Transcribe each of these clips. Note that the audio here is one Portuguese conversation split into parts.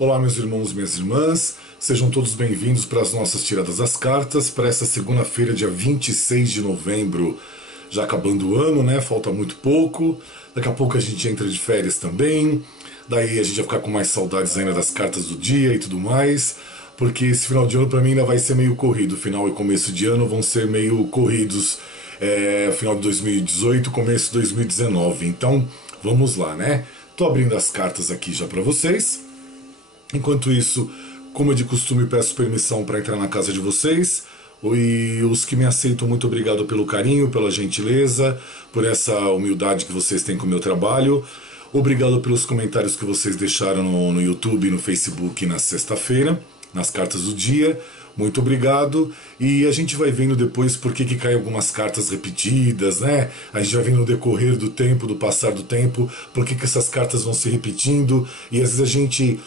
Olá, meus irmãos e minhas irmãs, sejam todos bem-vindos para as nossas tiradas das cartas para essa segunda-feira, dia 26 de novembro. Já acabando o ano, né? Falta muito pouco. Daqui a pouco a gente entra de férias também. Daí a gente vai ficar com mais saudades ainda das cartas do dia e tudo mais. Porque esse final de ano para mim ainda vai ser meio corrido. Final e começo de ano vão ser meio corridos. Final de 2018, começo de 2019. Então, vamos lá, né? Tô abrindo as cartas aqui já para vocês. Enquanto isso, como é de costume, peço permissão para entrar na casa de vocês. E os que me aceitam, muito obrigado pelo carinho, pela gentileza, por essa humildade que vocês têm com o meu trabalho. Obrigado pelos comentários que vocês deixaram no YouTube e no Facebook na sexta-feira, nas cartas do dia. Muito obrigado. E a gente vai vendo depois por que caem algumas cartas repetidas, né? A gente vai vendo no decorrer do tempo, do passar do tempo, por que essas cartas vão se repetindo. E às vezes a gente,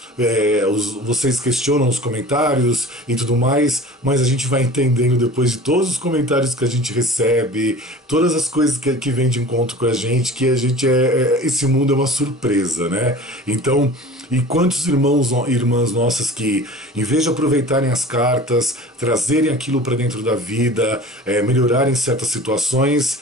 vocês questionam os comentários e tudo mais, mas a gente vai entendendo depois de todos os comentários que a gente recebe, todas as coisas que vêm de encontro com a gente, que a gente esse mundo é uma surpresa, né? Então, e quantos irmãos e irmãs nossas que, em vez de aproveitarem as cartas, trazerem aquilo para dentro da vida, melhorarem certas situações,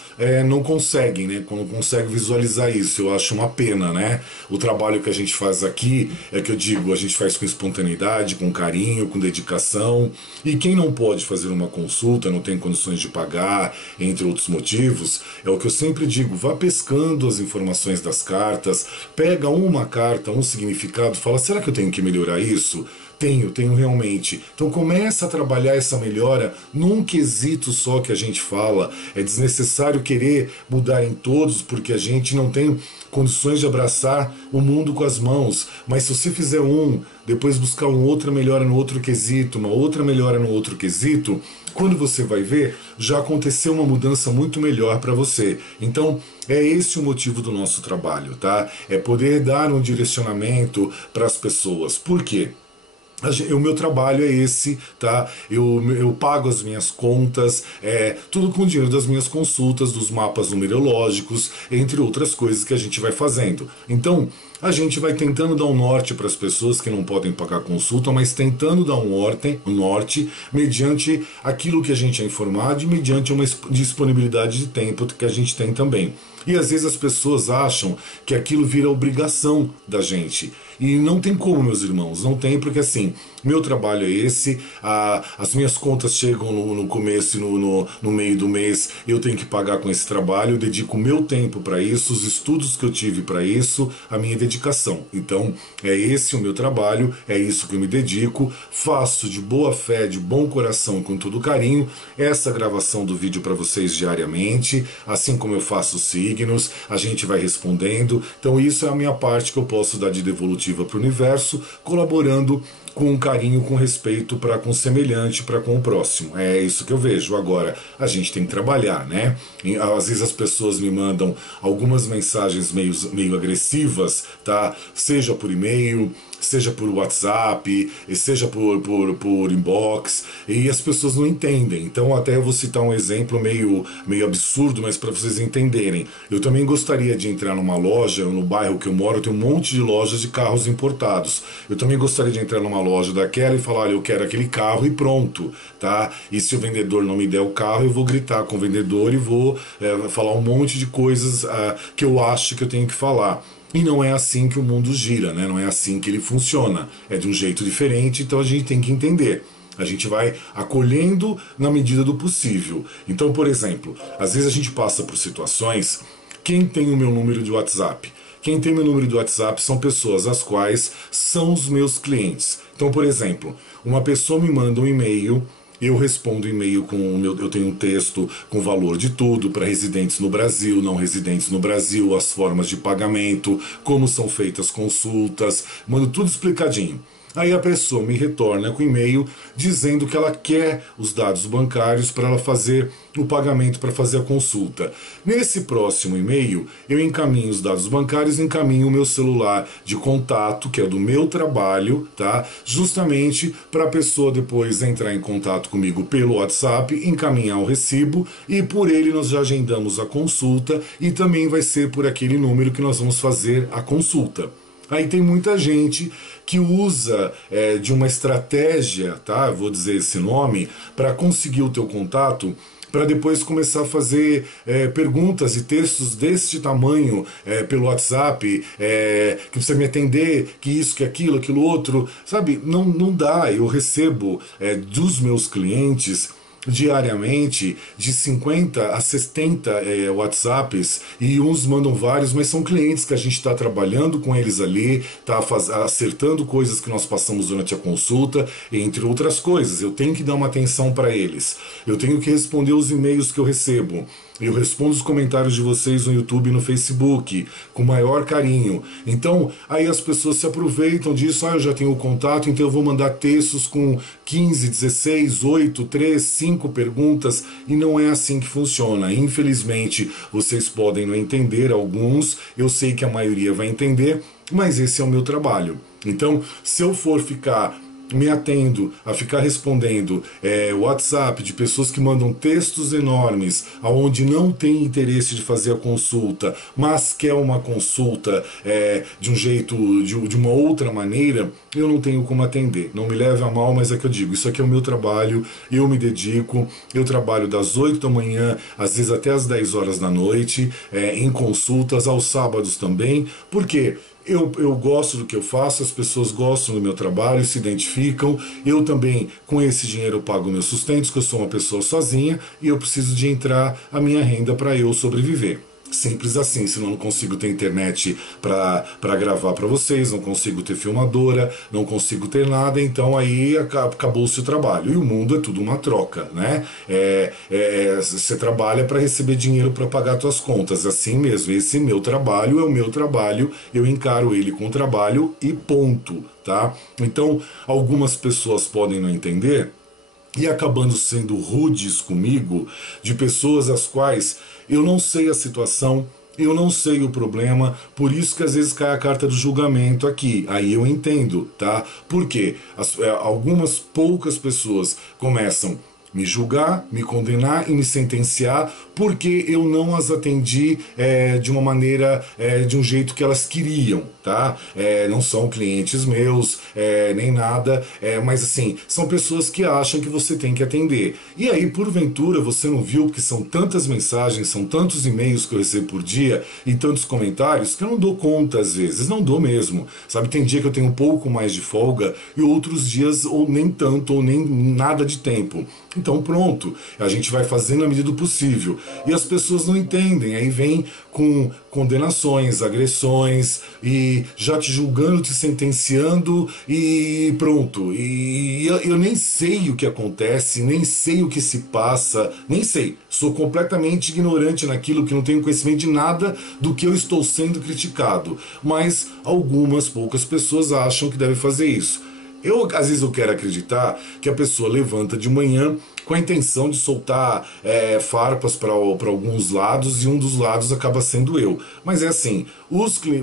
não conseguem, né? Não conseguem visualizar isso. Eu acho uma pena, né? O trabalho que a gente faz aqui, que eu digo, a gente faz com espontaneidade, com carinho, com dedicação. E quem não pode fazer uma consulta, não tem condições de pagar, entre outros motivos, é o que eu sempre digo, vá pescando as informações das cartas, pega uma carta, um significado, fala, será que eu tenho que melhorar isso? Tenho realmente. Então começa a trabalhar essa melhora num quesito só que a gente fala. É desnecessário querer mudar em todos, porque a gente não tem condições de abraçar o mundo com as mãos. Mas se você fizer depois buscar uma outra melhora no outro quesito, uma outra melhora no outro quesito, quando você vai ver, já aconteceu uma mudança muito melhor para você. Então, é esse o motivo do nosso trabalho, tá? É poder dar um direcionamento para as pessoas. Por quê? O meu trabalho é esse, tá? Eu pago as minhas contas, tudo com o dinheiro das minhas consultas, dos mapas numerológicos, entre outras coisas que a gente vai fazendo. Então, a gente vai tentando dar um norte para as pessoas que não podem pagar consulta, mas tentando dar um norte mediante aquilo que a gente é informado e mediante uma disponibilidade de tempo que a gente tem também. E às vezes as pessoas acham que aquilo vira obrigação da gente. E não tem como, meus irmãos, não tem, porque assim, meu trabalho é esse, as minhas contas chegam no começo e no meio do mês, eu tenho que pagar com esse trabalho, eu dedico o meu tempo para isso, os estudos que eu tive para isso, a minha dedicação. Então, é esse o meu trabalho, é isso que eu me dedico, faço de boa fé, de bom coração, com todo carinho, essa gravação do vídeo para vocês diariamente, assim como eu faço os signos, a gente vai respondendo. Então isso é a minha parte que eu posso dar de devolutiva para o universo, colaborando com carinho, com respeito para com o semelhante, para com o próximo. É isso que eu vejo. Agora, a gente tem que trabalhar, né? E, às vezes as pessoas me mandam algumas mensagens meio agressivas, tá? Seja por e-mail, seja por WhatsApp, seja por inbox, e as pessoas não entendem. Então até eu vou citar um exemplo meio absurdo, mas para vocês entenderem. Eu também gostaria de entrar numa loja, no bairro que eu moro, tem um monte de lojas de carros importados. Eu também gostaria de entrar numa loja daquela e falar, olha, eu quero aquele carro e pronto, tá? E se o vendedor não me der o carro, eu vou gritar com o vendedor e vou falar um monte de coisas que eu acho que eu tenho que falar. E não é assim que o mundo gira, né? Não é assim que ele funciona. É de um jeito diferente, então a gente tem que entender. A gente vai acolhendo na medida do possível. Então, por exemplo, às vezes a gente passa por situações. Quem tem o meu número de WhatsApp? Quem tem meu número de WhatsApp são pessoas as quais são os meus clientes. Então, por exemplo, uma pessoa me manda um e-mail. Eu respondo e-mail eu tenho um texto com valor de tudo para residentes no Brasil, não residentes no Brasil, as formas de pagamento, como são feitas consultas, mando tudo explicadinho. Aí a pessoa me retorna com e-mail dizendo que ela quer os dados bancários para ela fazer o pagamento, para fazer a consulta. Nesse próximo e-mail, eu encaminho os dados bancários, encaminho o meu celular de contato, que é do meu trabalho, tá? Justamente para a pessoa depois entrar em contato comigo pelo WhatsApp, encaminhar o recibo e por ele nós já agendamos a consulta e também vai ser por aquele número que nós vamos fazer a consulta. Aí tem muita gente que usa de uma estratégia, tá? Vou dizer esse nome, para conseguir o teu contato, para depois começar a fazer perguntas e textos deste tamanho pelo WhatsApp, que precisa me atender, que isso, que aquilo, aquilo outro, sabe? Não dá. Eu recebo dos meus clientes diariamente de 50 a 70 WhatsApps, e uns mandam vários, mas são clientes que a gente está trabalhando com eles ali, está acertando coisas que nós passamos durante a consulta, entre outras coisas. Eu tenho que dar uma atenção para eles, eu tenho que responder os e-mails que eu recebo, eu respondo os comentários de vocês no YouTube e no Facebook com o maior carinho. Então, aí as pessoas se aproveitam disso. Eu já tenho o contato, então eu vou mandar textos com 15, 16, 8, 3, 5 perguntas, e não é assim que funciona. Infelizmente, vocês podem não entender, alguns, eu sei que a maioria vai entender, mas esse é o meu trabalho. Então, se eu for ficar me atendo a ficar respondendo WhatsApp de pessoas que mandam textos enormes, aonde não tem interesse de fazer a consulta, mas quer uma consulta de um jeito, de uma outra maneira, eu não tenho como atender. Não me leve a mal, mas é que eu digo, isso aqui é o meu trabalho, eu me dedico, eu trabalho das 8 da manhã, às vezes até às 10 horas da noite, em consultas, aos sábados também. Por quê? Eu gosto do que eu faço, as pessoas gostam do meu trabalho, se identificam. Eu também, com esse dinheiro, eu pago meus sustentos, que eu sou uma pessoa sozinha e eu preciso de entrar a minha renda para eu sobreviver. Simples assim, senão eu não consigo ter internet para gravar para vocês, não consigo ter filmadora, não consigo ter nada, então aí acabou-se o trabalho. E o mundo é tudo uma troca, né? Você trabalha para receber dinheiro para pagar suas contas, assim mesmo. Esse meu trabalho é o meu trabalho, eu encaro ele com trabalho e ponto, tá? Então, algumas pessoas podem não entender, e acabando sendo rudes comigo, de pessoas às quais eu não sei a situação, eu não sei o problema, por isso que às vezes cai a carta do julgamento aqui. Aí eu entendo, tá? Porque algumas poucas pessoas começam me julgar, me condenar e me sentenciar porque eu não as atendi de uma maneira, de um jeito que elas queriam, tá? Não são clientes meus, nem nada, mas assim, são pessoas que acham que você tem que atender. E aí, porventura, você não viu, porque são tantas mensagens, são tantos e-mails que eu recebo por dia e tantos comentários que eu não dou conta às vezes, não dou mesmo, sabe? Tem dia que eu tenho um pouco mais de folga e outros dias ou nem tanto, ou nem nada de tempo. Então pronto, a gente vai fazendo na medida do possível. E as pessoas não entendem, aí vem com condenações, agressões, e já te julgando, te sentenciando, e pronto. E eu nem sei o que acontece, nem sei o que se passa, nem sei. Sou completamente ignorante naquilo, que não tenho conhecimento de nada do que eu estou sendo criticado. Mas algumas poucas pessoas acham que devem fazer isso. Às vezes eu quero acreditar que a pessoa levanta de manhã com a intenção de soltar farpas para alguns lados, e um dos lados acaba sendo eu. Mas é assim,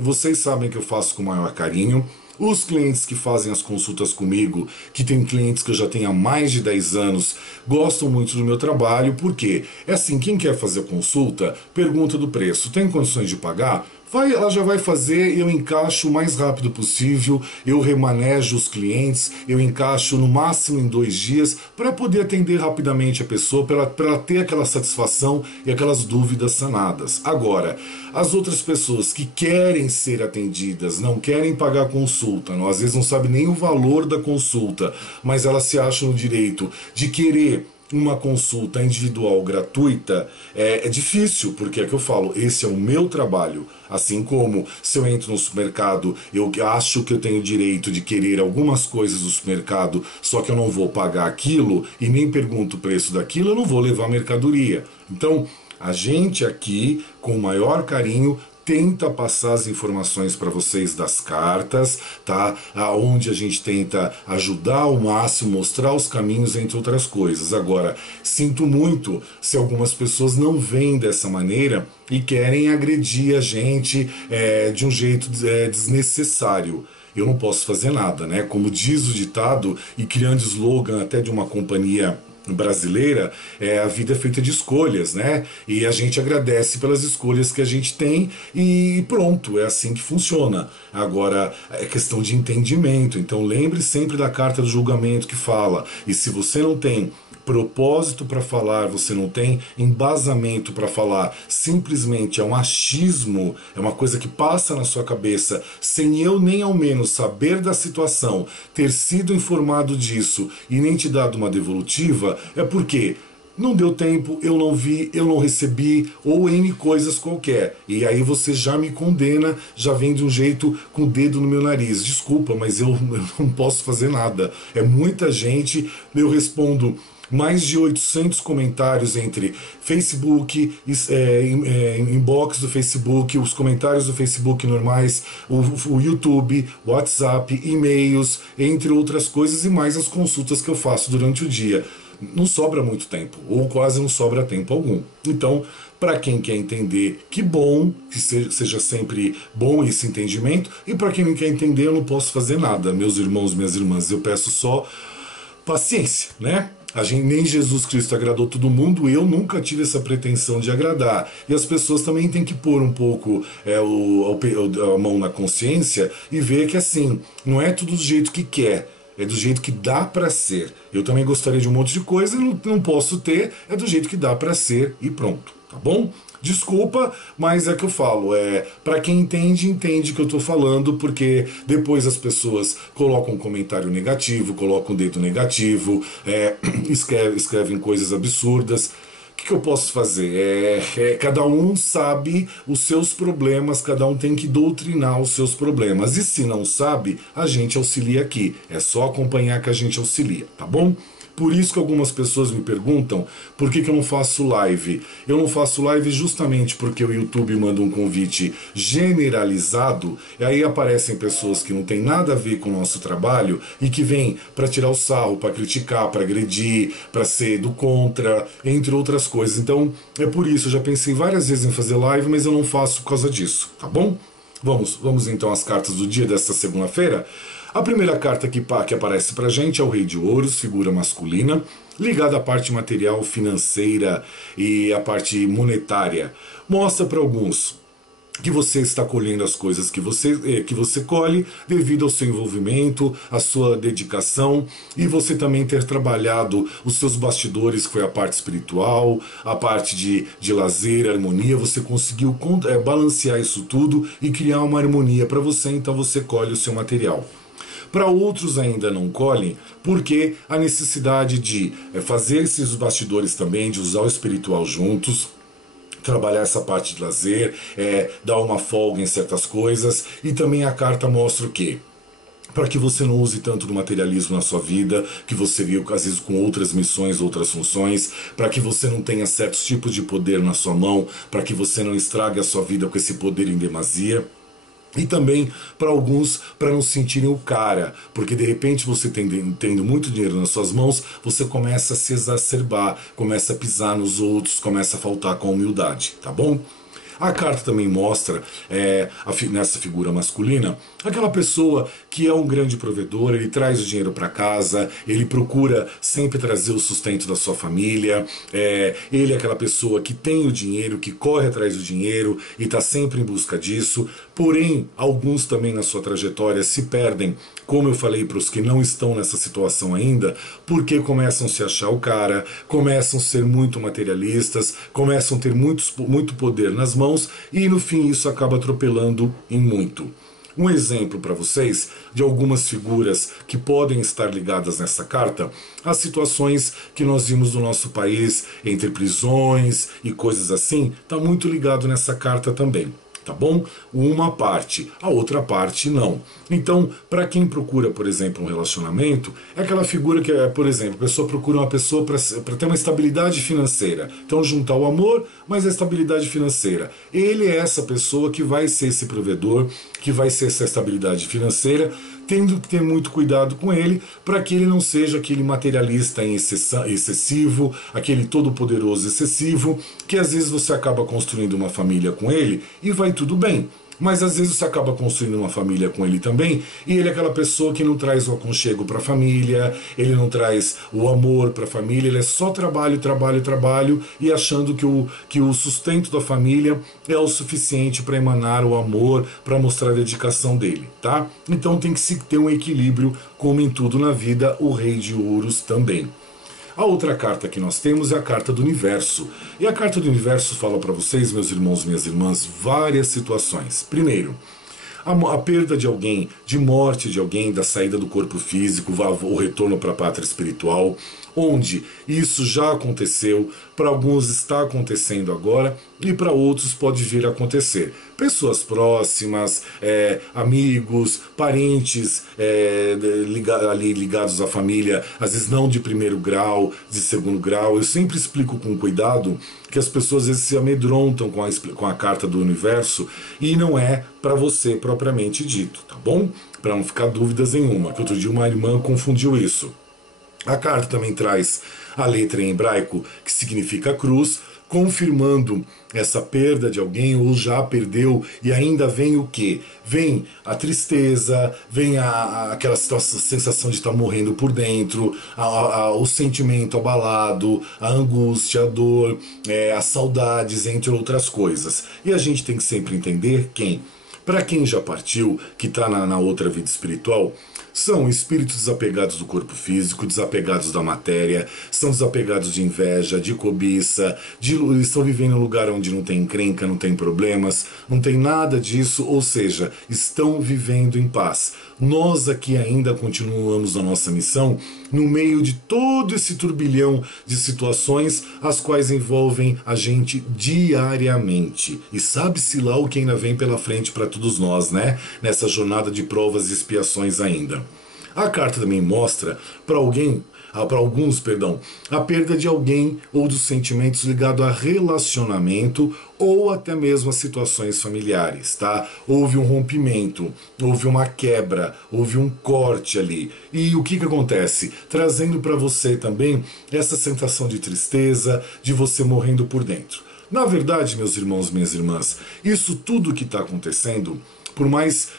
vocês sabem que eu faço com o maior carinho. Os clientes que fazem as consultas comigo, que tem clientes que eu já tenho há mais de 10 anos, gostam muito do meu trabalho, porque é assim, quem quer fazer a consulta, pergunta do preço, tem condições de pagar? Ela já vai fazer, eu encaixo o mais rápido possível, eu remanejo os clientes, eu encaixo no máximo em 2 dias, para poder atender rapidamente a pessoa, para ela ter aquela satisfação e aquelas dúvidas sanadas. Agora, as outras pessoas que querem ser atendidas, não querem pagar a consulta, às vezes não sabem nem o valor da consulta, mas elas se acham no direito de querer uma consulta individual gratuita, é difícil, porque é que eu falo, esse é o meu trabalho. Assim como se eu entro no supermercado, eu acho que eu tenho o direito de querer algumas coisas do supermercado, só que eu não vou pagar aquilo e nem pergunto o preço daquilo, eu não vou levar mercadoria. Então, a gente aqui, com o maior carinho, tenta passar as informações para vocês das cartas, tá? Onde a gente tenta ajudar ao máximo, mostrar os caminhos, entre outras coisas. Agora, sinto muito se algumas pessoas não veem dessa maneira e querem agredir a gente de um jeito desnecessário. Eu não posso fazer nada, né? Como diz o ditado, e criando slogan até de uma companhia brasileira, a vida é feita de escolhas, né? E a gente agradece pelas escolhas que a gente tem e pronto, é assim que funciona. Agora, é questão de entendimento, então lembre sempre da carta do julgamento que fala, e se você não tem propósito para falar, você não tem embasamento para falar, simplesmente é um achismo, é uma coisa que passa na sua cabeça, sem eu nem ao menos saber da situação, ter sido informado disso e nem te dado uma devolutiva, é porque não deu tempo, eu não vi, eu não recebi, ou N coisas qualquer. E aí você já me condena, já vem de um jeito com o dedo no meu nariz. Desculpa, mas eu não posso fazer nada. É muita gente, eu respondo mais de 800 comentários entre Facebook, inbox do Facebook, os comentários do Facebook normais, o YouTube, WhatsApp, e-mails, entre outras coisas, e mais as consultas que eu faço durante o dia. Não sobra muito tempo, ou quase não sobra tempo algum. Então, para quem quer entender, que bom, que seja sempre bom esse entendimento, e para quem não quer entender, eu não posso fazer nada, meus irmãos, minhas irmãs, eu peço só paciência, né? Nem Jesus Cristo agradou todo mundo, eu nunca tive essa pretensão de agradar. E as pessoas também têm que pôr um pouco a mão na consciência e ver que assim, não é tudo do jeito que quer, é do jeito que dá para ser. Eu também gostaria de um monte de coisa e não posso ter, é do jeito que dá para ser e pronto, tá bom? Desculpa, mas é que eu falo, para quem entende, entende o que eu tô falando, porque depois as pessoas colocam um comentário negativo, colocam um dedo negativo, escrevem coisas absurdas. O que eu posso fazer? Cada um sabe os seus problemas, cada um tem que doutrinar os seus problemas. E se não sabe, a gente auxilia aqui. É só acompanhar que a gente auxilia, tá bom? Por isso que algumas pessoas me perguntam por que eu não faço live. Eu não faço live justamente porque o YouTube manda um convite generalizado, e aí aparecem pessoas que não tem nada a ver com o nosso trabalho e que vêm para tirar o sarro, para criticar, para agredir, para ser do contra, entre outras coisas. Então é por isso, eu já pensei várias vezes em fazer live, mas eu não faço por causa disso, tá bom? Vamos então às cartas do dia desta segunda-feira. A primeira carta que aparece pra gente é o Rei de Ouros, figura masculina, ligada à parte material, financeira e à parte monetária. Mostra para alguns que você está colhendo as coisas que você colhe devido ao seu envolvimento, à sua dedicação, e você também ter trabalhado os seus bastidores, que foi a parte espiritual, a parte de lazer, harmonia. Você conseguiu balancear isso tudo e criar uma harmonia para você, então você colhe o seu material. Para outros ainda não colhem, porque a necessidade de fazer esses bastidores também, de usar o espiritual juntos, trabalhar essa parte de lazer, dar uma folga em certas coisas, e também a carta mostra o quê? Para que você não use tanto do materialismo na sua vida, que você viu às vezes com outras missões, outras funções, para que você não tenha certos tipos de poder na sua mão, para que você não estrague a sua vida com esse poder em demasia. E também para alguns, para não sentirem o cara, porque de repente você tendo muito dinheiro nas suas mãos, você começa a se exacerbar, começa a pisar nos outros, começa a faltar com humildade, tá bom? A carta também mostra, nessa figura masculina, aquela pessoa que é um grande provedor, ele traz o dinheiro para casa, ele procura sempre trazer o sustento da sua família, ele é aquela pessoa que tem o dinheiro, que corre atrás do dinheiro e está sempre em busca disso. Porém, alguns também na sua trajetória se perdem, como eu falei para os que não estão nessa situação ainda, porque começam a se achar o cara, começam a ser muito materialistas, começam a ter muito poder nas mãos, e no fim isso acaba atropelando em muito. Um exemplo para vocês de algumas figuras que podem estar ligadas nessa carta, as situações que nós vimos no nosso país, entre prisões e coisas assim, está muito ligado nessa carta também. Tá bom? Uma parte, a outra parte não. Então, para quem procura, por exemplo, um relacionamento, é aquela figura que, por exemplo, a pessoa procura uma pessoa para ter uma estabilidade financeira. Então, juntar o amor, mas a estabilidade financeira. Ele é essa pessoa que vai ser esse provedor, que vai ser essa estabilidade financeira, tendo que ter muito cuidado com ele, para que ele não seja aquele materialista excessivo, aquele todo-poderoso excessivo, que às vezes você acaba construindo uma família com ele e vai tudo bem. mas às vezes você acaba construindo uma família com ele também, e ele é aquela pessoa que não traz o aconchego para a família, ele não traz o amor para a família, ele é só trabalho, trabalho, trabalho, e achando que o sustento da família é o suficiente para emanar o amor, para mostrar a dedicação dele, tá? Então tem que se ter um equilíbrio, como em tudo na vida, o Rei de Ouros também. A outra carta que nós temos é a carta do universo. E a carta do universo fala para vocês, meus irmãos e minhas irmãs, várias situações. Primeiro, a perda de alguém, de morte de alguém, da saída do corpo físico, o retorno para a pátria espiritual, onde isso já aconteceu, para alguns está acontecendo agora e para outros pode vir a acontecer. Pessoas próximas, amigos, parentes ali ligados à família, às vezes não de primeiro grau, de segundo grau. Eu sempre explico com cuidado que as pessoas às vezes se amedrontam com a carta do universo e não é para você propriamente dito, tá bom? Para não ficar dúvidas nenhuma, que outro dia uma irmã confundiu isso. A carta também traz a letra em hebraico, que significa cruz, confirmando essa perda de alguém ou já perdeu, e ainda vem o quê? Vem a tristeza, vem aquela sensação de estar morrendo por dentro, o sentimento abalado, a angústia, a dor, as saudades, entre outras coisas. E a gente tem que sempre entender para quem já partiu, que está na outra vida espiritual, são espíritos desapegados do corpo físico, desapegados da matéria, são desapegados de inveja, de cobiça, estão vivendo em um lugar onde não tem encrenca, não tem problemas, não tem nada disso, ou seja, estão vivendo em paz. Nós aqui ainda continuamos a nossa missão no meio de todo esse turbilhão de situações as quais envolvem a gente diariamente. E sabe-se lá o que ainda vem pela frente para todos nós, né? Nessa jornada de provas e expiações ainda. A carta também mostra para alguns, a perda de alguém ou dos sentimentos ligados a relacionamento ou até mesmo a situações familiares, tá? Houve um rompimento, houve uma quebra, houve um corte ali. E o que acontece? Trazendo para você também essa sensação de tristeza, de você morrendo por dentro. Na verdade, meus irmãos, minhas irmãs, isso tudo que está acontecendo, por mais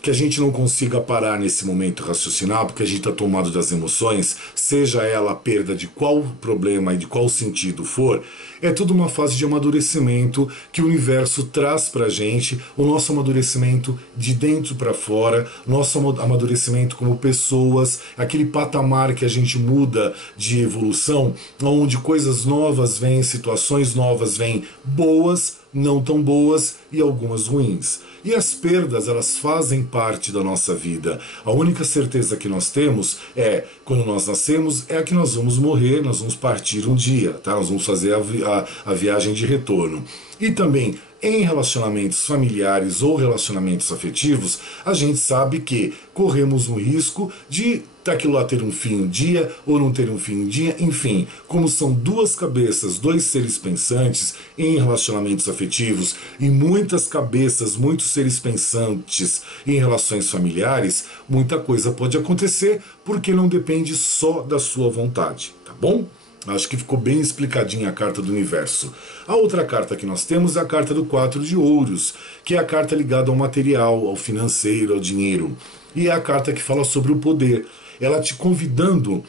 que a gente não consiga parar nesse momento raciocinar, porque a gente está tomado das emoções, seja ela a perda de qual problema e de qual sentido for, é tudo uma fase de amadurecimento que o universo traz para a gente, o nosso amadurecimento de dentro para fora, nosso amadurecimento como pessoas, aquele patamar que a gente muda de evolução, onde coisas novas vêm, situações novas vêm, boas, não tão boas e algumas ruins. E as perdas, elas fazem parte da nossa vida. A única certeza que nós temos é, quando nós nascemos, é que nós vamos morrer, nós vamos partir um dia, tá? Nós vamos fazer a viagem de retorno. E também, em relacionamentos familiares ou relacionamentos afetivos, a gente sabe que corremos o risco de aquilo lá ter um fim um dia ou não ter um fim um dia, enfim, como são duas cabeças, dois seres pensantes em relacionamentos afetivos e muitas cabeças, muitos seres pensantes em relações familiares, muita coisa pode acontecer porque não depende só da sua vontade, tá bom? Acho que ficou bem explicadinha a carta do universo. A outra carta que nós temos é a carta do 4 de ouros, que é a carta ligada ao material, ao financeiro, ao dinheiro. E é a carta que fala sobre o poder. Ela te convidando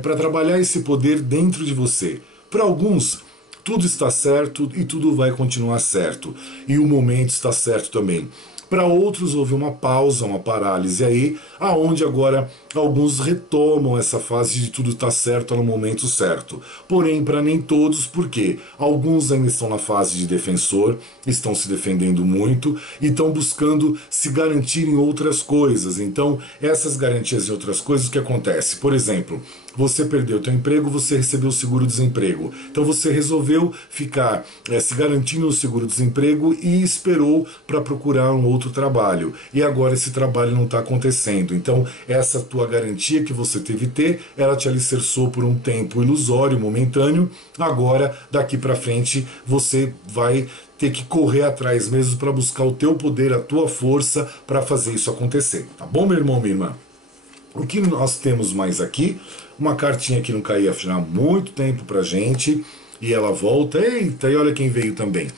para trabalhar esse poder dentro de você. Para alguns, tudo está certo e tudo vai continuar certo. E o momento está certo também. Para outros houve uma pausa, uma parálise aí, aonde agora alguns retomam essa fase de tudo estar certo no momento certo. Porém, para nem todos, porque alguns ainda estão na fase de defensor, estão se defendendo muito e estão buscando se garantir em outras coisas. Então, essas garantias em outras coisas, o que acontece? Por exemplo, você perdeu o seu emprego, você recebeu o seguro-desemprego. Então você resolveu ficar se garantindo no seguro-desemprego e esperou para procurar um outro trabalho. E agora esse trabalho não está acontecendo. Então essa tua garantia que você teve ter, ela te alicerçou por um tempo ilusório, momentâneo. Agora, daqui para frente, você vai ter que correr atrás mesmo para buscar o teu poder, a tua força para fazer isso acontecer. Tá bom, meu irmão, minha irmã? O que nós temos mais aqui? Uma cartinha que não caía há muito tempo pra gente. E ela volta. Eita, e olha quem veio também.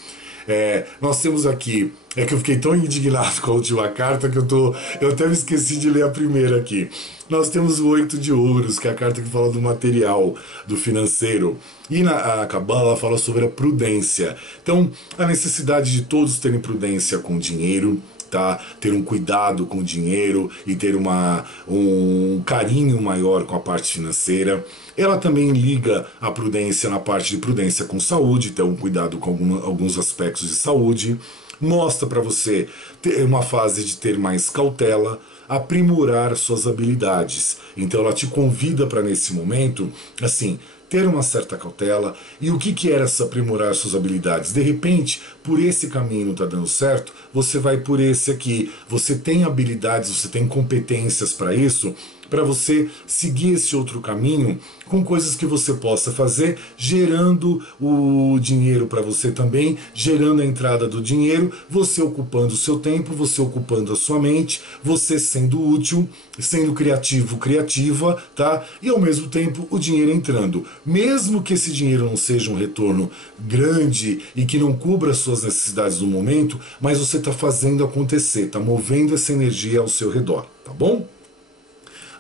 Nós temos aqui, é que eu fiquei tão indignado com a última carta que eu até me esqueci de ler a primeira aqui. Nós temos o 8 de ouros, que é a carta que fala do material, do financeiro. E a Cabala fala sobre a prudência. Então, a necessidade de todos terem prudência com o dinheiro, tá? Ter um cuidado com o dinheiro e ter um carinho maior com a parte financeira. Ela também liga a prudência na parte de prudência com saúde, ter um cuidado com alguns aspectos de saúde. Mostra para você ter uma fase de ter mais cautela, aprimorar suas habilidades. Então ela te convida para nesse momento, assim, ter uma certa cautela. E o que era essa aprimorar suas habilidades? De repente, por esse caminho não está dando certo, você vai por esse aqui. Você tem habilidades, você tem competências para isso, para você seguir esse outro caminho com coisas que você possa fazer, gerando o dinheiro para você também, gerando a entrada do dinheiro, você ocupando o seu tempo, você ocupando a sua mente, você sendo útil, sendo criativo, criativa, tá? E ao mesmo tempo o dinheiro entrando. Mesmo que esse dinheiro não seja um retorno grande e que não cubra as suas necessidades no momento, mas você está fazendo acontecer, está movendo essa energia ao seu redor, tá bom?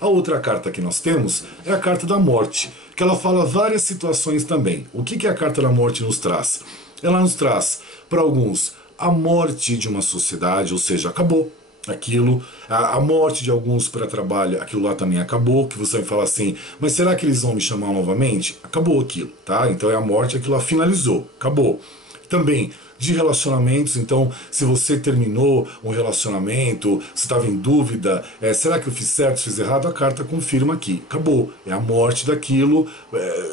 A outra carta que nós temos é a carta da morte, que ela fala várias situações também. O que a carta da morte nos traz? Ela nos traz, para alguns, a morte de uma sociedade, ou seja, acabou aquilo, a morte de alguns para trabalho, aquilo lá também acabou, que você vai falar assim, mas será que eles vão me chamar novamente? Acabou aquilo, tá? Então é a morte, aquilo lá finalizou, acabou. Também de relacionamentos, então se você terminou um relacionamento, você estava em dúvida, será que eu fiz certo, fiz errado? A carta confirma aqui, acabou, é a morte daquilo,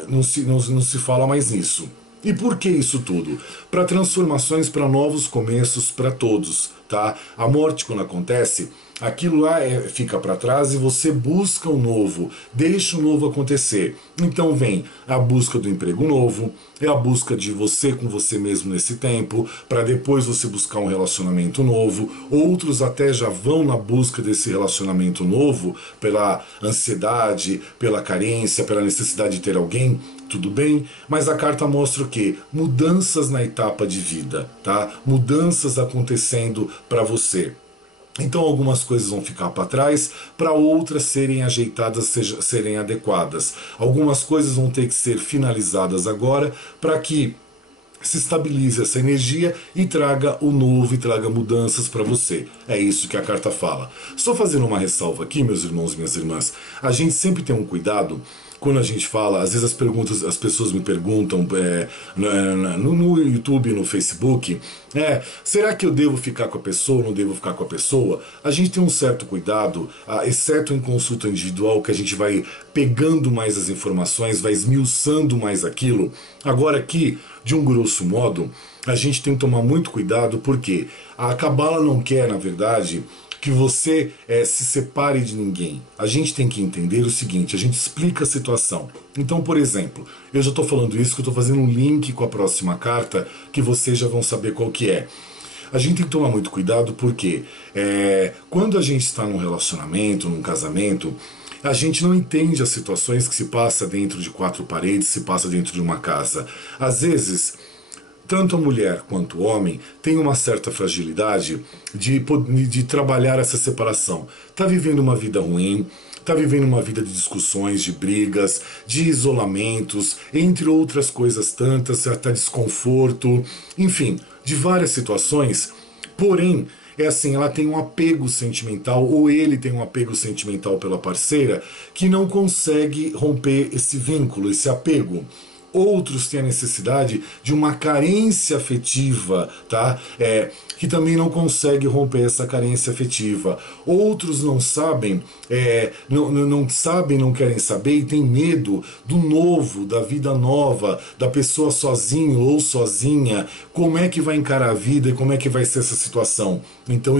não se fala mais nisso. E por que isso tudo? Para transformações, para novos começos para todos, tá? A morte, quando acontece, aquilo lá fica para trás e você busca o novo, deixa o novo acontecer. Então vem a busca do emprego novo, é a busca de você com você mesmo nesse tempo, para depois você buscar um relacionamento novo. Outros até já vão na busca desse relacionamento novo pela ansiedade, pela carência, pela necessidade de ter alguém. Tudo bem, mas a carta mostra o quê? Mudanças na etapa de vida, tá? Mudanças acontecendo para você. Então algumas coisas vão ficar para trás, para outras serem ajeitadas, serem adequadas. Algumas coisas vão ter que ser finalizadas agora para que se estabilize essa energia e traga o novo e traga mudanças para você. É isso que a carta fala. Só fazendo uma ressalva aqui, meus irmãos e minhas irmãs, a gente sempre tem um cuidado quando a gente fala, às vezes as pessoas me perguntam no YouTube, no Facebook, será que eu devo ficar com a pessoa ou não devo ficar com a pessoa? A gente tem um certo cuidado, exceto em consulta individual, que a gente vai pegando mais as informações, vai esmiuçando mais aquilo. Agora aqui, de um grosso modo, a gente tem que tomar muito cuidado, porque a Cabala não quer, na verdade, que você se separe de ninguém. A gente tem que entender o seguinte, a gente explica a situação. Então, por exemplo, eu já estou falando isso, que eu estou fazendo um link com a próxima carta, que vocês já vão saber qual que é. A gente tem que tomar muito cuidado, porque quando a gente está num relacionamento, num casamento, a gente não entende as situações que se passa dentro de quatro paredes, se passa dentro de uma casa. Às vezes, tanto a mulher quanto o homem tem uma certa fragilidade de trabalhar essa separação. Está vivendo uma vida ruim, está vivendo uma vida de discussões, de brigas, de isolamentos, entre outras coisas tantas, até desconforto, enfim, de várias situações. Porém, ela tem um apego sentimental, ou ele tem um apego sentimental pela parceira, que não consegue romper esse vínculo, esse apego. Outros têm a necessidade de uma carência afetiva, tá? Que também não consegue romper essa carência afetiva. Outros não sabem, não sabem, não querem saber e têm medo do novo, da vida nova, da pessoa sozinho ou sozinha. Como é que vai encarar a vida e como é que vai ser essa situação? Então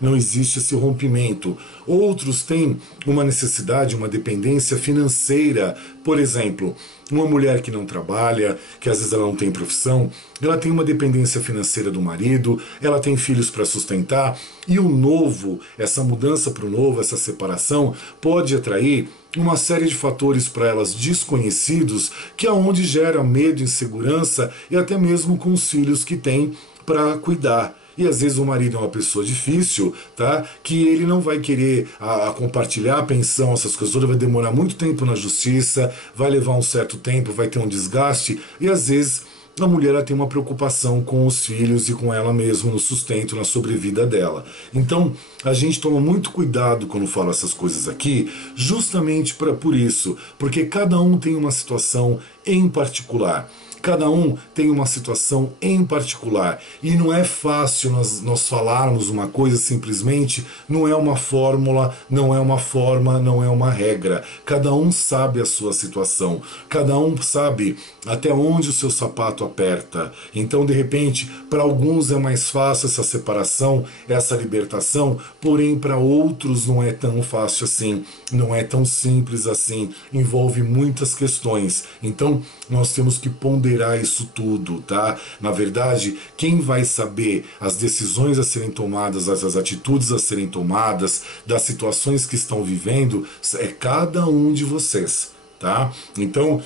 não existe esse rompimento. Outros têm uma necessidade, uma dependência financeira. Por exemplo, uma mulher que não trabalha, que às vezes ela não tem profissão, ela tem uma dependência financeira do marido, ela tem filhos para sustentar, e o novo, essa mudança para o novo, essa separação, pode atrair uma série de fatores para elas desconhecidos, que é onde gera medo, insegurança e até mesmo com os filhos que tem para cuidar. E às vezes o marido é uma pessoa difícil, tá? Que ele não vai querer compartilhar a pensão, essas coisas todas, vai demorar muito tempo na justiça, vai levar um certo tempo, vai ter um desgaste, e às vezes a mulher ela tem uma preocupação com os filhos e com ela mesma, no sustento, na sobrevida dela. Então, a gente toma muito cuidado quando fala essas coisas aqui, justamente por isso, porque cada um tem uma situação em particular. Cada um tem uma situação em particular. E não é fácil nós falarmos uma coisa simplesmente, não é uma fórmula, não é uma forma, não é uma regra. Cada um sabe a sua situação. Cada um sabe até onde o seu sapato aperta. Então, de repente, para alguns é mais fácil essa separação, essa libertação, porém para outros não é tão fácil assim, não é tão simples assim, envolve muitas questões. Então, nós temos que ponderar isso tudo, tá? Na verdade, quem vai saber as decisões a serem tomadas, as atitudes a serem tomadas, das situações que estão vivendo, é cada um de vocês, tá? Então,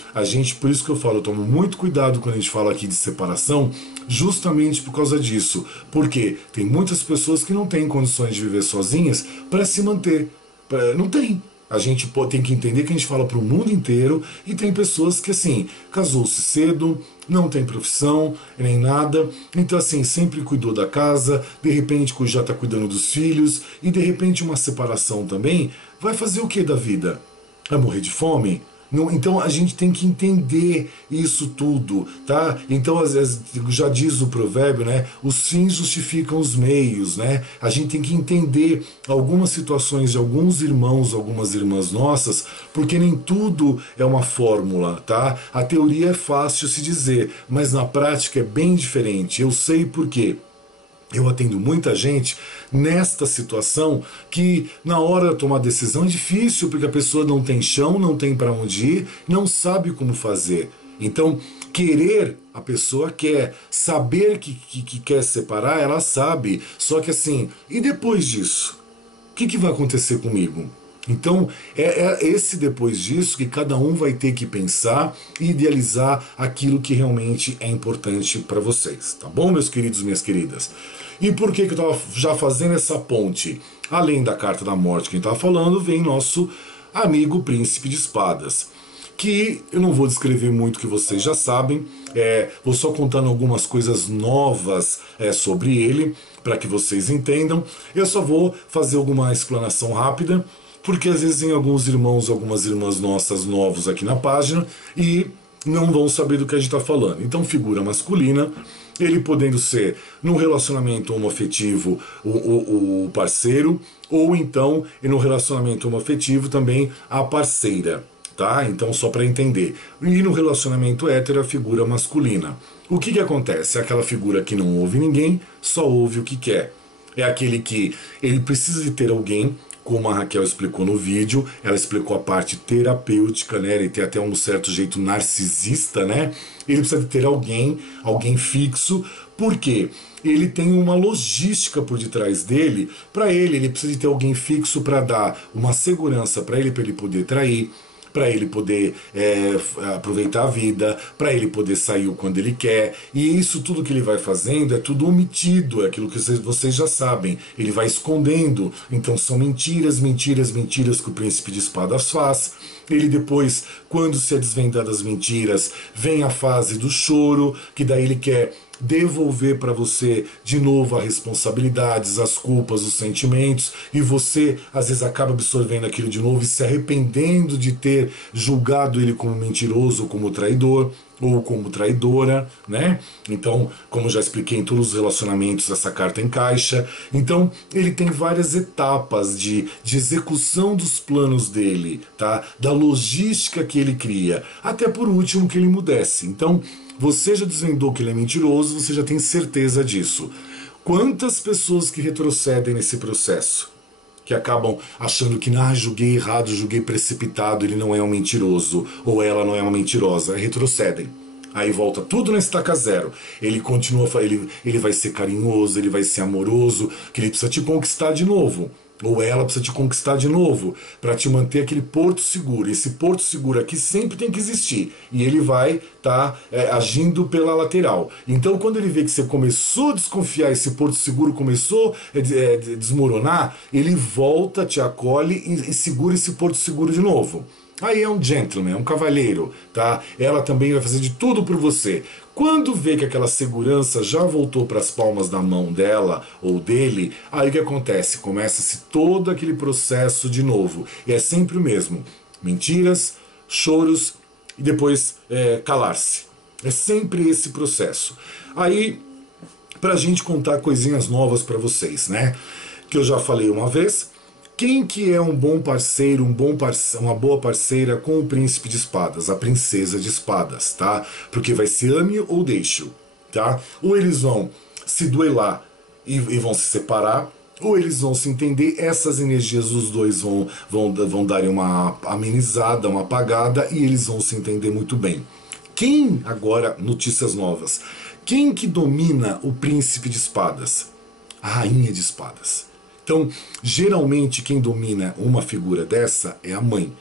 por isso que eu falo, eu tomo muito cuidado quando a gente fala aqui de separação, justamente por causa disso. Porque tem muitas pessoas que não têm condições de viver sozinhas para se manter. Não tem. A gente tem que entender que a gente fala para o mundo inteiro, e tem pessoas que, assim, casou-se cedo, não tem profissão, nem nada, então, assim, sempre cuidou da casa, de repente já está cuidando dos filhos, e de repente uma separação também, vai fazer o que da vida? Vai morrer de fome? Não, então a gente tem que entender isso tudo, tá? Então, às vezes, já diz o provérbio, né? Os fins justificam os meios, né? A gente tem que entender algumas situações de alguns irmãos, algumas irmãs nossas, porque nem tudo é uma fórmula, tá? A teoria é fácil se dizer, mas na prática é bem diferente. Eu sei por quê. Eu atendo muita gente nesta situação que na hora de tomar decisão é difícil, porque a pessoa não tem chão, não tem para onde ir, não sabe como fazer. Então, a pessoa quer, saber que quer separar, ela sabe. Só que assim, e depois disso? O que vai acontecer comigo? Então, é esse depois disso que cada um vai ter que pensar e idealizar aquilo que realmente é importante para vocês. Tá bom, meus queridos e minhas queridas? E por que eu estava já fazendo essa ponte? Além da carta da morte que a gente estava falando, vem nosso amigo Príncipe de Espadas, que eu não vou descrever muito, que vocês já sabem, vou só contando algumas coisas novas sobre ele, para que vocês entendam. Eu só vou fazer alguma explanação rápida, porque às vezes tem alguns irmãos, algumas irmãs nossas novos aqui na página e não vão saber do que a gente está falando. Então, figura masculina, ele podendo ser no relacionamento homoafetivo o parceiro, ou então no relacionamento homoafetivo também a parceira, tá? Então, só para entender. E no relacionamento hétero, a figura masculina. O que acontece? É aquela figura que não ouve ninguém, só ouve o que quer. É aquele que ele precisa de ter alguém, como a Raquel explicou no vídeo, ela explicou a parte terapêutica, né? Ele tem até um certo jeito narcisista, né? Ele precisa de ter alguém fixo, porque ele tem uma logística por detrás dele. Para ele precisa de ter alguém fixo para dar uma segurança para ele poder trair, para ele poder aproveitar a vida, para ele poder sair quando ele quer. E isso tudo que ele vai fazendo é tudo omitido, é aquilo que vocês já sabem. Ele vai escondendo. Então são mentiras, mentiras, mentiras que o Príncipe de Espadas faz. Ele depois, quando se é desvendado as mentiras, vem a fase do choro, que daí ele quer devolver para você de novo as responsabilidades, as culpas, os sentimentos, e você às vezes acaba absorvendo aquilo de novo e se arrependendo de ter julgado ele como mentiroso, como traidor ou como traidora, né? Então, como já expliquei, em todos os relacionamentos essa carta encaixa. Então, ele tem várias etapas de execução dos planos dele, tá? Da logística que ele cria, até por último que ele emudece. Então, você já desvendou que ele é mentiroso, você já tem certeza disso. Quantas pessoas que retrocedem nesse processo? Que acabam achando que, julguei errado, julguei precipitado, ele não é um mentiroso, ou ela não é uma mentirosa, retrocedem. Aí volta tudo na estaca zero. Ele continua, ele vai ser carinhoso, ele vai ser amoroso, que ele precisa te conquistar de novo. Ou ela precisa te conquistar de novo, para te manter aquele porto seguro. Esse porto seguro aqui sempre tem que existir. E ele vai estar agindo pela lateral. Então, quando ele vê que você começou a desconfiar, esse porto seguro começou a desmoronar, ele volta, te acolhe e segura esse porto seguro de novo. Aí é um gentleman, é um cavalheiro, tá? Ela também vai fazer de tudo por você. Quando vê que aquela segurança já voltou para as palmas da mão dela ou dele, aí o que acontece? Começa-se todo aquele processo de novo. E é sempre o mesmo. Mentiras, choros e depois calar-se. É sempre esse processo. Aí, pra gente contar coisinhas novas para vocês, né? Que eu já falei uma vez. Quem que é um bom parceiro, uma boa parceira com o príncipe de espadas? A princesa de espadas, tá? Porque vai ser ame ou deixe, tá? Ou eles vão se duelar e vão se separar, ou eles vão se entender, essas energias dos dois vão dar uma amenizada, uma apagada, e eles vão se entender muito bem. Quem, agora, notícias novas, quem que domina o príncipe de espadas? A rainha de espadas. Então, geralmente quem domina uma figura dessa é a mãe.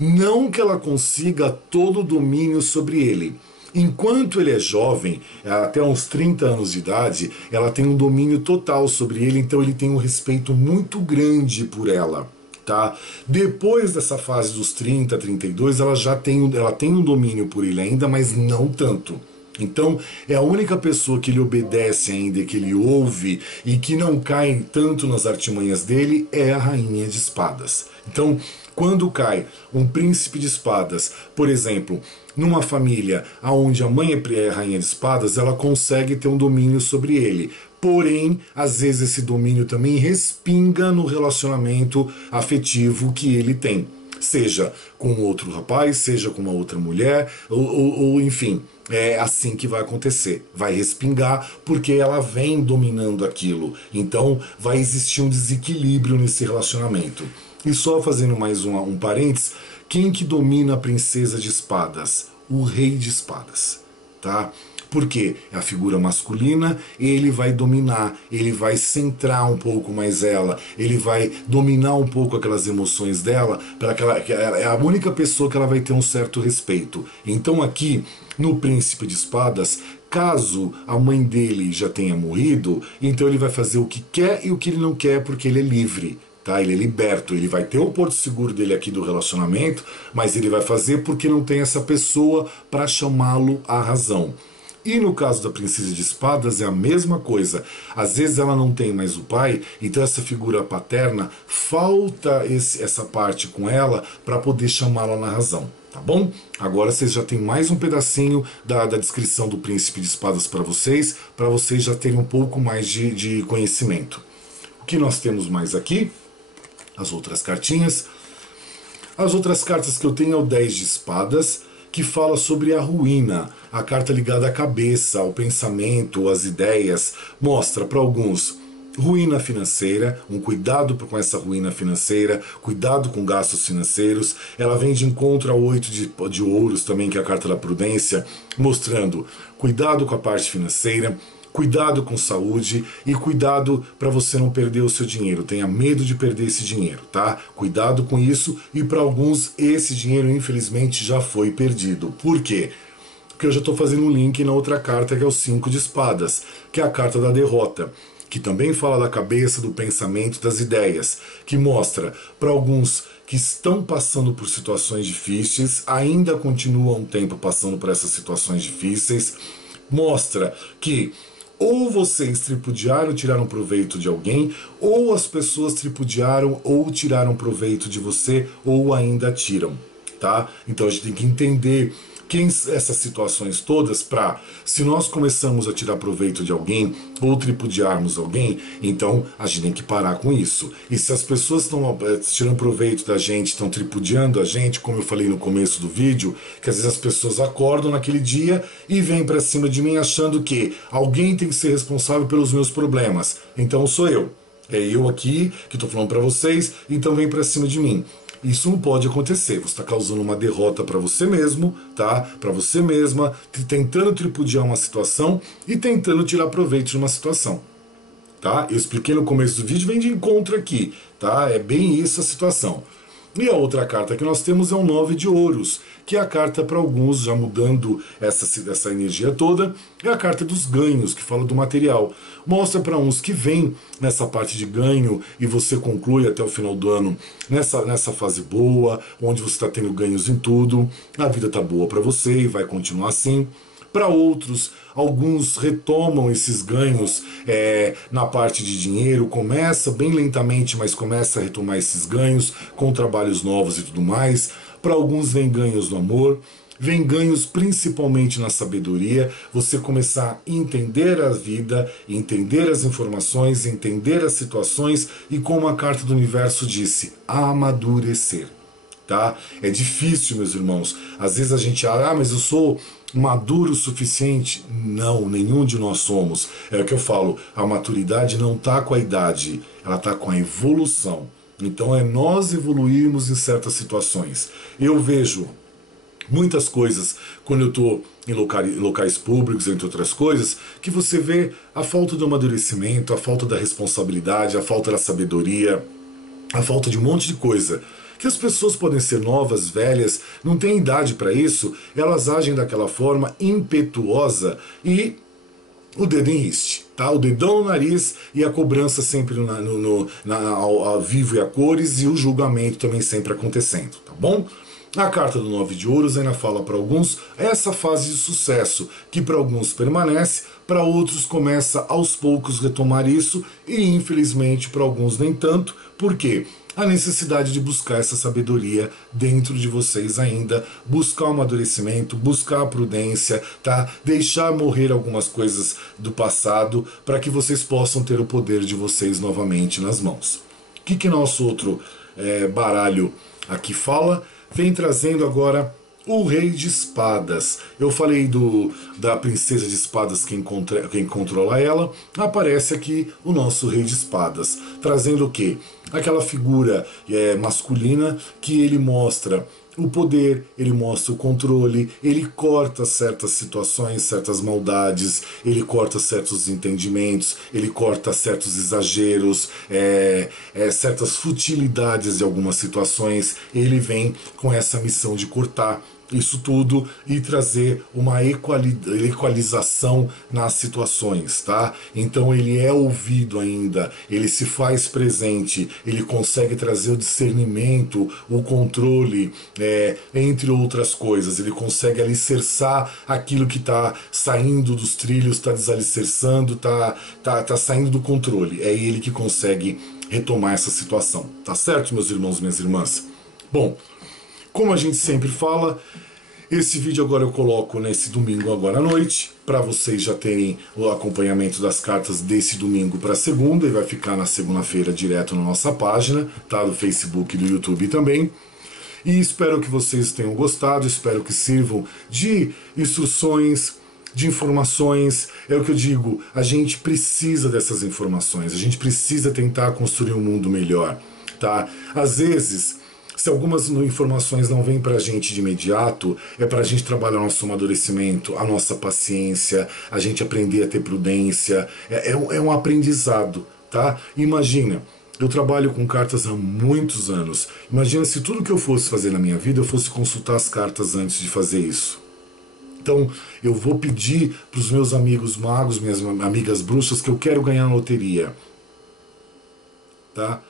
Não que ela consiga todo o domínio sobre ele. Enquanto ele é jovem, até uns 30 anos de idade, ela tem um domínio total sobre ele, então ele tem um respeito muito grande por ela. Tá? Depois dessa fase dos 30, 32, ela tem um domínio por ele ainda, mas não tanto. Então, é a única pessoa que ele obedece ainda, que ele ouve e que não cai tanto nas artimanhas dele é a rainha de espadas. Então, quando cai um príncipe de espadas, por exemplo, numa família onde a mãe é a rainha de espadas, ela consegue ter um domínio sobre ele. Porém, às vezes esse domínio também respinga no relacionamento afetivo que ele tem. Seja com outro rapaz, seja com uma outra mulher, ou enfim, é assim que vai acontecer. Vai respingar porque ela vem dominando aquilo. Então vai existir um desequilíbrio nesse relacionamento. E só fazendo mais um parênteses, quem que domina a princesa de espadas? O rei de espadas, tá? Porque é a figura masculina, ele vai dominar, ele vai centrar um pouco mais ela, ele vai dominar um pouco aquelas emoções dela, para que ela é a única pessoa que ela vai ter um certo respeito. Então aqui, no Príncipe de Espadas, caso a mãe dele já tenha morrido, então ele vai fazer o que quer e o que ele não quer, porque ele é livre. Tá? Ele é liberto, ele vai ter o porto seguro dele aqui do relacionamento, mas ele vai fazer porque não tem essa pessoa para chamá-lo à razão. E no caso da princesa de espadas é a mesma coisa. Às vezes ela não tem mais o pai, então essa figura paterna, falta essa parte com ela para poder chamá-la na razão. Tá bom? Agora vocês já têm mais um pedacinho da descrição do príncipe de espadas para vocês já terem um pouco mais de conhecimento. O que nós temos mais aqui? As outras cartinhas. As outras cartas que eu tenho é o 10 de espadas, que fala sobre a ruína, a carta ligada à cabeça, ao pensamento, às ideias. Mostra para alguns ruína financeira, um cuidado com essa ruína financeira, cuidado com gastos financeiros. Ela vem de encontro ao 8 de ouros também, que é a carta da prudência, mostrando cuidado com a parte financeira, cuidado com saúde e cuidado para você não perder o seu dinheiro. Tenha medo de perder esse dinheiro, tá? Cuidado com isso. E para alguns esse dinheiro infelizmente já foi perdido. Por quê? Porque eu já estou fazendo um link na outra carta, que é o 5 de espadas, que é a carta da derrota, que também fala da cabeça, do pensamento, das ideias, que mostra para alguns que estão passando por situações difíceis, ainda continuam um tempo passando por essas situações difíceis, mostra que ou vocês tripudiaram, tiraram proveito de alguém, ou as pessoas tripudiaram ou tiraram proveito de você, ou ainda tiram, tá? Então a gente tem que entender essas situações todas para, se nós começamos a tirar proveito de alguém ou tripudiarmos alguém, então a gente tem que parar com isso. E se as pessoas estão tirando proveito da gente, estão tripudiando a gente, como eu falei no começo do vídeo, que às vezes as pessoas acordam naquele dia e vêm para cima de mim achando que alguém tem que ser responsável pelos meus problemas. Então sou eu. É eu aqui que estou falando para vocês, então vem para cima de mim. Isso não pode acontecer. Você está causando uma derrota para você mesmo, tá? Para você mesma, tentando tripudiar uma situação e tentando tirar proveito de uma situação, tá? Eu expliquei no começo do vídeo, vem de encontro aqui, tá? É bem isso a situação. E a outra carta que nós temos é o 9 de ouros, que é a carta para alguns, já mudando essa energia toda, é a carta dos ganhos, que fala do material. Mostra para uns que vem nessa parte de ganho e você conclui até o final do ano nessa fase boa, onde você está tendo ganhos em tudo, a vida está boa para você e vai continuar assim. Para outros, alguns retomam esses ganhos na parte de dinheiro, começa bem lentamente, mas começa a retomar esses ganhos com trabalhos novos e tudo mais. Para alguns vem ganhos no amor, vem ganhos principalmente na sabedoria, você começar a entender a vida, entender as informações, entender as situações e, como a carta do universo disse, amadurecer. Tá? É difícil, meus irmãos. Às vezes a gente mas eu sou maduro o suficiente. Não, nenhum de nós somos. É o que eu falo, a maturidade não está com a idade, ela está com a evolução. Então é nós evoluirmos em certas situações. Eu vejo muitas coisas quando eu estou em locais públicos, entre outras coisas, que você vê a falta do amadurecimento, a falta da responsabilidade, a falta da sabedoria, a falta de um monte de coisa. Que as pessoas podem ser novas, velhas, não têm idade para isso, elas agem daquela forma impetuosa e o dedo enriste, tá? O dedão no nariz e a cobrança sempre ao vivo e a cores e o julgamento também sempre acontecendo, tá bom? A carta do 9 de ouros ainda fala para alguns essa fase de sucesso, que para alguns permanece, para outros começa aos poucos retomar isso e infelizmente para alguns nem tanto. Por quê? A necessidade de buscar essa sabedoria dentro de vocês ainda, buscar o amadurecimento, buscar a prudência, tá? Deixar morrer algumas coisas do passado para que vocês possam ter o poder de vocês novamente nas mãos. O que nosso outro baralho aqui fala? Vem trazendo agora o Rei de Espadas. Eu falei da Princesa de Espadas, quem controla ela. Aparece aqui o nosso Rei de Espadas, trazendo o quê? Aquela figura masculina que ele mostra o poder, ele mostra o controle, ele corta certas situações, certas maldades, ele corta certos entendimentos, ele corta certos exageros, certas futilidades de algumas situações. Ele vem com essa missão de cortar isso tudo e trazer uma equalização nas situações, tá? Então ele é ouvido ainda, ele se faz presente, ele consegue trazer o discernimento, o controle, entre outras coisas. Ele consegue alicerçar aquilo que está saindo dos trilhos, está desalicerçando, tá saindo do controle. É ele que consegue retomar essa situação, tá certo, meus irmãos e minhas irmãs? Bom, como a gente sempre fala, esse vídeo agora eu coloco nesse domingo agora à noite, para vocês já terem o acompanhamento das cartas desse domingo para segunda, e vai ficar na segunda-feira direto na nossa página, tá? Do Facebook e do YouTube também. E espero que vocês tenham gostado, espero que sirvam de instruções, de informações. É o que eu digo, a gente precisa dessas informações, a gente precisa tentar construir um mundo melhor, tá? Às vezes, se algumas informações não vêm para a gente de imediato, é para a gente trabalhar o nosso amadurecimento, a nossa paciência, a gente aprender a ter prudência. É um aprendizado, tá? Imagina, eu trabalho com cartas há muitos anos. Imagina se tudo que eu fosse fazer na minha vida eu fosse consultar as cartas antes de fazer isso. Então eu vou pedir para os meus amigos magos, minhas amigas bruxas, que eu quero ganhar na loteria, tá?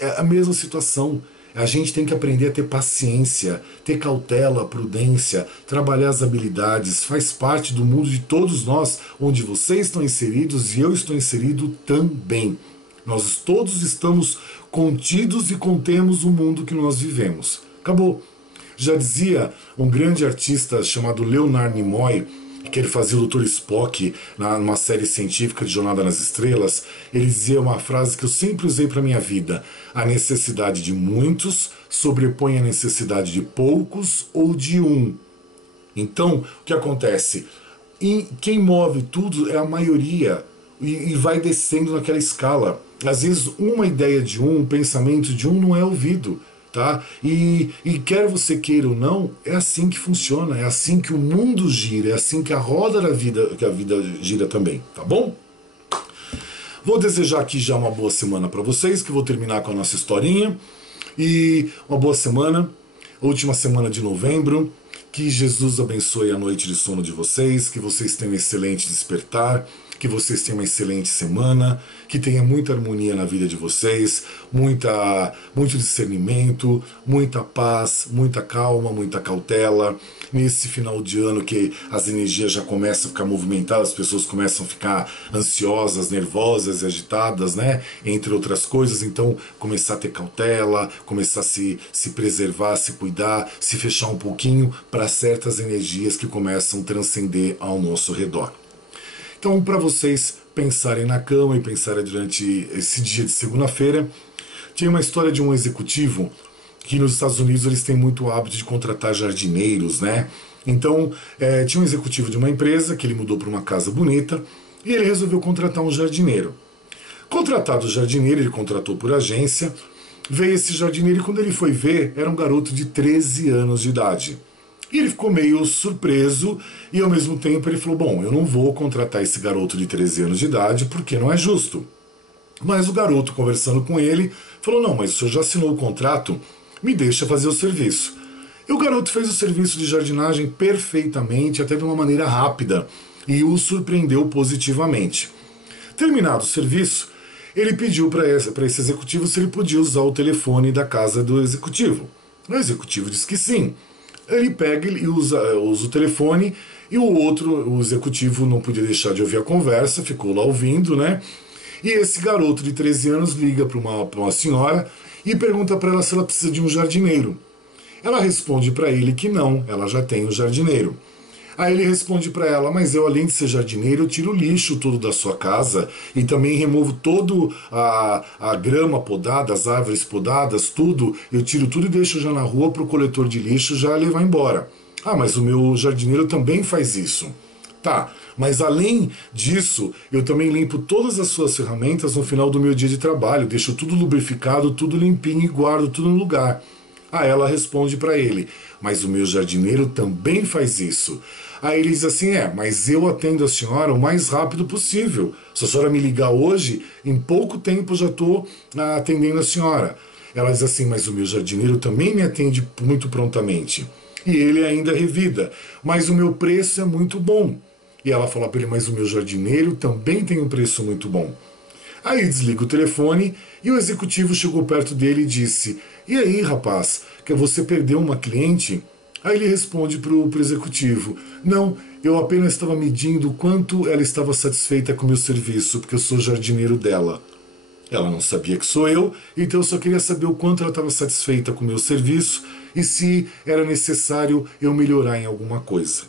É a mesma situação. A gente tem que aprender a ter paciência, ter cautela, prudência, trabalhar as habilidades. Faz parte do mundo de todos nós, onde vocês estão inseridos e eu estou inserido também. Nós todos estamos contidos e contemos o mundo que nós vivemos. Acabou. Já dizia um grande artista chamado Leonard Nimoy, que ele fazia o Dr. Spock numa série científica de Jornada nas Estrelas. Ele dizia uma frase que eu sempre usei para minha vida: a necessidade de muitos sobrepõe a necessidade de poucos ou de um. Então, o que acontece? Quem move tudo é a maioria, e vai descendo naquela escala. Às vezes uma ideia de um pensamento de um não é ouvido. Tá? E quer você queira ou não, é assim que funciona, é assim que o mundo gira, é assim que a roda da vida, que a vida gira também, tá bom? Vou desejar aqui já uma boa semana para vocês, que eu vou terminar com a nossa historinha. E uma boa semana, última semana de novembro. Que Jesus abençoe a noite de sono de vocês, que vocês tenham um excelente despertar, que vocês tenham uma excelente semana, que tenha muita harmonia na vida de vocês, muito discernimento, muita paz, muita calma, muita cautela. Nesse final de ano que as energias já começam a ficar movimentadas, as pessoas começam a ficar ansiosas, nervosas e agitadas, né? Entre outras coisas, então começar a ter cautela, começar a se preservar, se cuidar, se fechar um pouquinho para certas energias que começam a transcender ao nosso redor. Então, para vocês pensarem na cama e pensarem durante esse dia de segunda-feira, tinha uma história de um executivo que nos Estados Unidos eles têm muito hábito de contratar jardineiros, né? Então, tinha um executivo de uma empresa que ele mudou para uma casa bonita e ele resolveu contratar um jardineiro. Contratado o jardineiro, ele contratou por agência, veio esse jardineiro e quando ele foi ver, era um garoto de 13 anos de idade. E ele ficou meio surpreso e ao mesmo tempo ele falou, bom, eu não vou contratar esse garoto de 13 anos de idade porque não é justo. Mas o garoto, conversando com ele, falou, não, mas o senhor já assinou o contrato, me deixa fazer o serviço. E o garoto fez o serviço de jardinagem perfeitamente, até de uma maneira rápida, e o surpreendeu positivamente. Terminado o serviço, ele pediu para esse executivo se ele podia usar o telefone da casa do executivo. O executivo disse que sim. Ele pega e usa o telefone, e o executivo não podia deixar de ouvir a conversa, ficou lá ouvindo, né? E esse garoto de 13 anos liga para uma senhora e pergunta para ela se ela precisa de um jardineiro. Ela responde para ele que não, ela já tem um jardineiro. Aí ele responde para ela, mas eu além de ser jardineiro, eu tiro o lixo todo da sua casa e também removo todo a grama podada, as árvores podadas, tudo, eu tiro tudo e deixo já na rua para o coletor de lixo já levar embora. Ah, mas o meu jardineiro também faz isso. Tá, mas além disso, eu também limpo todas as suas ferramentas no final do meu dia de trabalho, deixo tudo lubrificado, tudo limpinho e guardo tudo no lugar. Aí ela responde para ele, mas o meu jardineiro também faz isso. Aí ele diz assim, mas eu atendo a senhora o mais rápido possível. Se a senhora me ligar hoje, em pouco tempo eu já estou atendendo a senhora. Ela diz assim, mas o meu jardineiro também me atende muito prontamente. E ele ainda revida, mas o meu preço é muito bom. E ela fala para ele, mas o meu jardineiro também tem um preço muito bom. Aí desliga o telefone e o executivo chegou perto dele e disse, e aí rapaz, que você perdeu uma cliente? Aí ele responde para o executivo, não, eu apenas estava medindo o quanto ela estava satisfeita com o meu serviço, porque eu sou jardineiro dela. Ela não sabia que sou eu, então eu só queria saber o quanto ela estava satisfeita com o meu serviço e se era necessário eu melhorar em alguma coisa.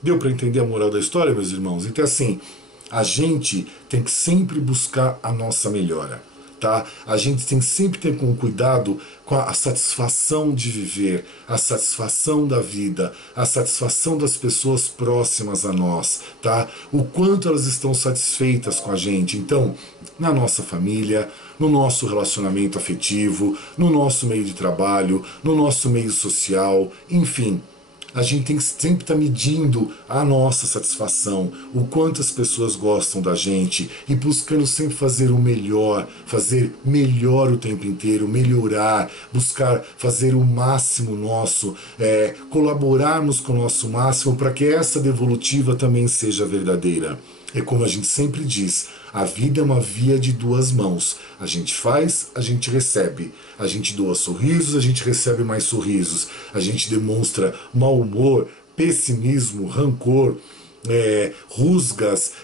Deu para entender a moral da história, meus irmãos? Então assim, a gente tem que sempre buscar a nossa melhora, tá? A gente tem que sempre ter com cuidado com a satisfação de viver, a satisfação da vida, a satisfação das pessoas próximas a nós, tá? O quanto elas estão satisfeitas com a gente. Então, na nossa família, no nosso relacionamento afetivo, no nosso meio de trabalho, no nosso meio social, enfim. A gente tem que sempre estar medindo a nossa satisfação, o quanto as pessoas gostam da gente e buscando sempre fazer o melhor, fazer melhor o tempo inteiro, melhorar, buscar fazer o máximo nosso, colaborarmos com o nosso máximo para que essa devolutiva também seja verdadeira. É como a gente sempre diz, a vida é uma via de duas mãos. A gente faz, a gente recebe. A gente doa sorrisos, a gente recebe mais sorrisos. A gente demonstra mau humor, pessimismo, rancor, rusgas,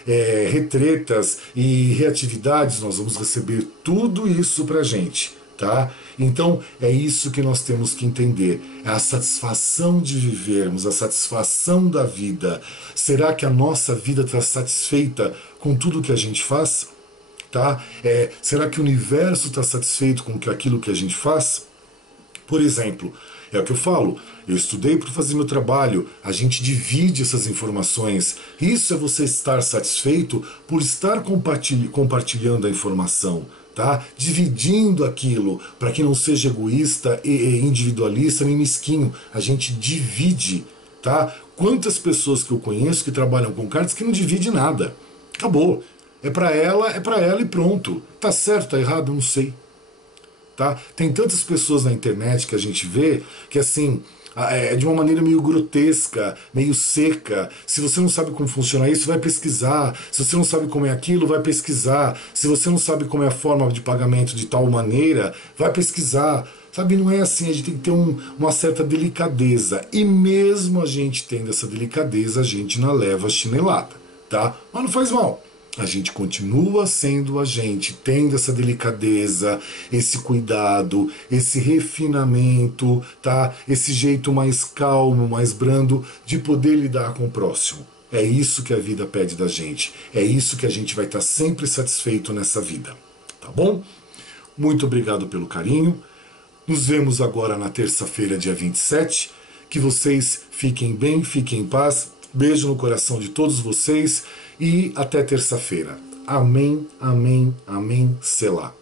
retretas e reatividades. Nós vamos receber tudo isso pra gente. tá? Então é isso que nós temos que entender, é a satisfação de vivermos, a satisfação da vida. Será que a nossa vida está satisfeita com tudo que a gente faz? Tá? Será que o universo está satisfeito com aquilo que a gente faz? Por exemplo, é o que eu falo, eu estudei para fazer meu trabalho, a gente divide essas informações. Isso é você estar satisfeito por estar compartilhando a informação, tá? Dividindo aquilo, para que não seja egoísta e individualista nem mesquinho. A gente divide, tá? Quantas pessoas que eu conheço que trabalham com cartas que não divide nada. Acabou. É para ela e pronto. Tá certo, tá errado, eu não sei. Tá? Tem tantas pessoas na internet que a gente vê que assim, é de uma maneira meio grotesca, meio seca. Se você não sabe como funciona isso, vai pesquisar. Se você não sabe como é aquilo, vai pesquisar. Se você não sabe como é a forma de pagamento de tal maneira, vai pesquisar. Sabe, não é assim, a gente tem que ter uma certa delicadeza. E mesmo a gente tendo essa delicadeza, a gente não leva a chinelada, tá? Mas não faz mal. A gente continua sendo a gente, tendo essa delicadeza, esse cuidado, esse refinamento, tá? Esse jeito mais calmo, mais brando de poder lidar com o próximo. É isso que a vida pede da gente. É isso que a gente vai estar sempre satisfeito nessa vida. Tá bom? Muito obrigado pelo carinho. Nos vemos agora na terça-feira, dia 27. Que vocês fiquem bem, fiquem em paz. Beijo no coração de todos vocês e até terça-feira. Amém, amém, amém, selá.